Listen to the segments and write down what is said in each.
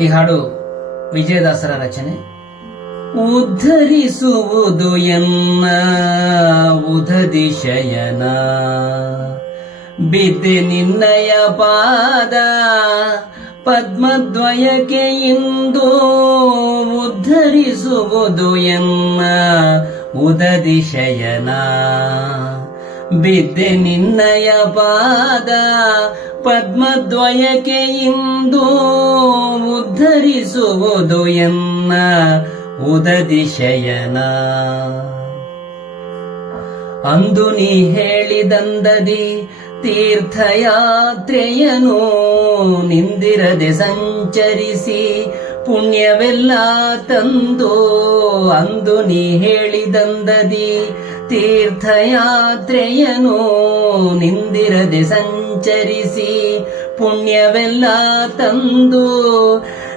ಈ ಹಾಡು ವಿಜಯದಾಸರ ರಚನೆ. ಉದ್ಧರಿಸುವುದು ಎನ್ನ ಉದದಿ ಶಯನ, ಬಿದ್ದೆ ನಿನ್ನಯ ಪಾದ ಪದ್ಮದ್ವಯಕ್ಕೆ ಇಂದು. ಉದ್ಧರಿಸುವುದು ಎನ್ನ ಉದದಿ ಶಯನ, ಬಿದ್ದೆ ನಿನ್ನಯ ಪಾದ ಪದ್ಮದ್ವಯಕ್ಕೆ ಇಂದು. ಉದ್ಧರಿಸುವುದು ಎನ್ನ ಉದದಿ ಶಯನ. ಅಂದು ನೀ ಹೇಳಿದಂದದಿ ತೀರ್ಥಯಾತ್ರೆಯನು, ನಿಂದಿರದೆ ಸಂಚರಿಸಿ ಪುಣ್ಯವೆಲ್ಲ ತಂದು. ಅಂದು ನೀ ಹೇಳಿದಂದದಿ ತೀರ್ಥಯಾತ್ರೆಯನು, ನಿಂದಿರದೆ ಸಂಚರಿಸಿ ಪುಣ್ಯವೆಲ್ಲ ತಂದು.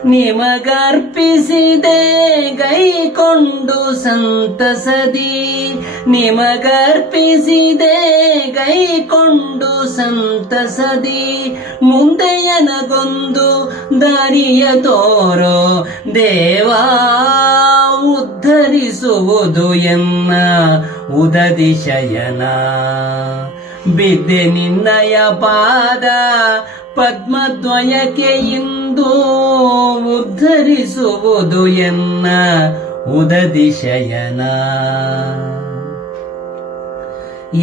ನಿಮಗರ್ಪಿಸಿದೆ ಗೈಕೊಂಡು ಸಂತಸದಿ, ನಿಮಗರ್ಪಿಸಿದೆ ಗೈಕೊಂಡು ಸಂತಸದಿ. ಮುಂದೆಯನಗೊಂದು ದಾರಿಯ ತೋರೋ ದೇವಾ, ಉದ್ಧರಿಸುವುದು ಎನ್ನ ಉದದಿ ಶಯನ, ಬಿದ್ದೆ ನಿನ್ನಯ ಪಾದ ಪದ್ಮದ್ವಯಕ್ಕೆ ಇಂದು. ಉದ್ಧರಿಸುವುದು ಎನ್ನ ಉದದಿ ಶಯನ.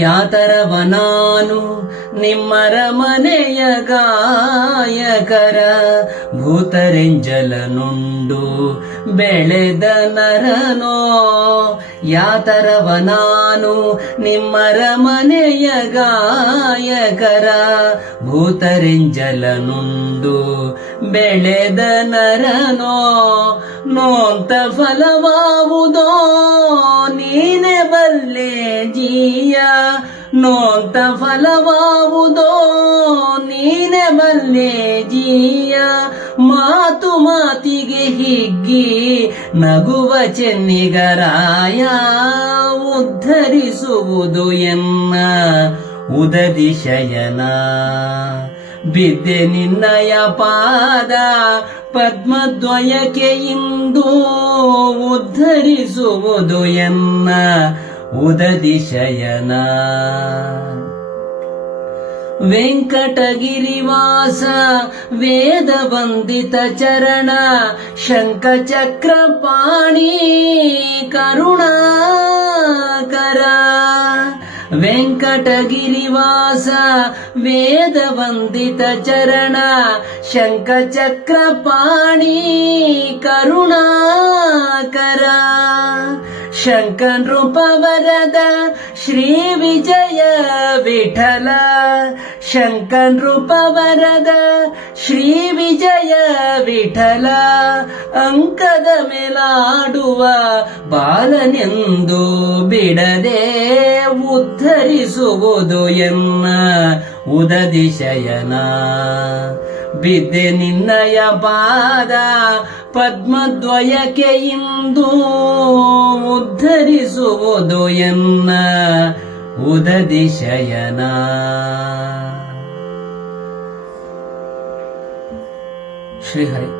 ಯಾತರವ ನಾನು ನಿಮ್ಮರಮನೆಯ ಗಾಯಕರ, ಭೂತರೆಂಜಲನುಂಡು ಬೆಳೆದ ನರನೋ. ಯಾತರವ ನಾನು ನಿಮ್ಮರಮನೆಯ ಗಾಯಕರ, ಭೂತರೆಂಜಲನುಂಡು ಬೆಳೆದ ನರನೋ. ನೋಂತ ಫಲವಾವುದೋ ನೀನೆ ಬಲ್ಲೆ ಜೀಯ, ನೋಂತ ಫಲವಾವುದೋ ನೀನೆ ಬಲ್ಲೆ ಜೀಯ. ಮಾತು ಮಾತಿಗೆ ಹಿಗ್ಗಿ ನಗುವ ಚೆನ್ನಿಗರಾಯ, ಉದ್ಧರಿಸುವುದು ಎನ್ನ ಉದದಿ ಶಯನ, ಬಿದ್ದೆ ನಿನ್ನಯ ಪಾದ ಪದ್ಮದ್ವಯಕ್ಕೆ ಇಂದು. ಉದ್ಧರಿಸುವುದು ಎನ್ನ ಉದದಿ ಶಯನ. ವೆಂಕಟಗಿರಿವಾಸ ವೇದ ವಂದಿತ ಚರಣ, ಶಂಖ ಚಕ್ರ ಪಾಣಿ ಕರುಣಾಕರ. ವೆಂಕಟಗಿರಿವಾಸ ವೇದ ವಂದಿತ ಚರಣ, ಶಂಖ ಚಕ್ರ ಪಾಣಿ ಕರುಣಾಕರ. ಶಂಕ ನೃಪವರದ ಶ್ರೀ ವಿಜಯ ವಿಠಲ, ಶಂಕ ನೃಪವರದ ಶ್ರೀ ವಿಜಯ ವಿಠಲ. ಅಂಕದ ಮೇಲಾಡುವ ಬಾಲನೆಂದು ಬಿಡದೆ, ಉದ್ಧರಿಸುವುದು ಎನ್ನ ಉದದಿ ಶಯನ, ಬಿದ್ದೆ ನಿನ್ನಯ ಪಾದ ಪದ್ಮದ್ವಯಕ್ಕೆ ಇಂದು. ಉದ್ಧರಿಸುವುದು ಎನ್ನ ಉದದಿ ಶಯನ. ಶ್ರೀಹರಿ.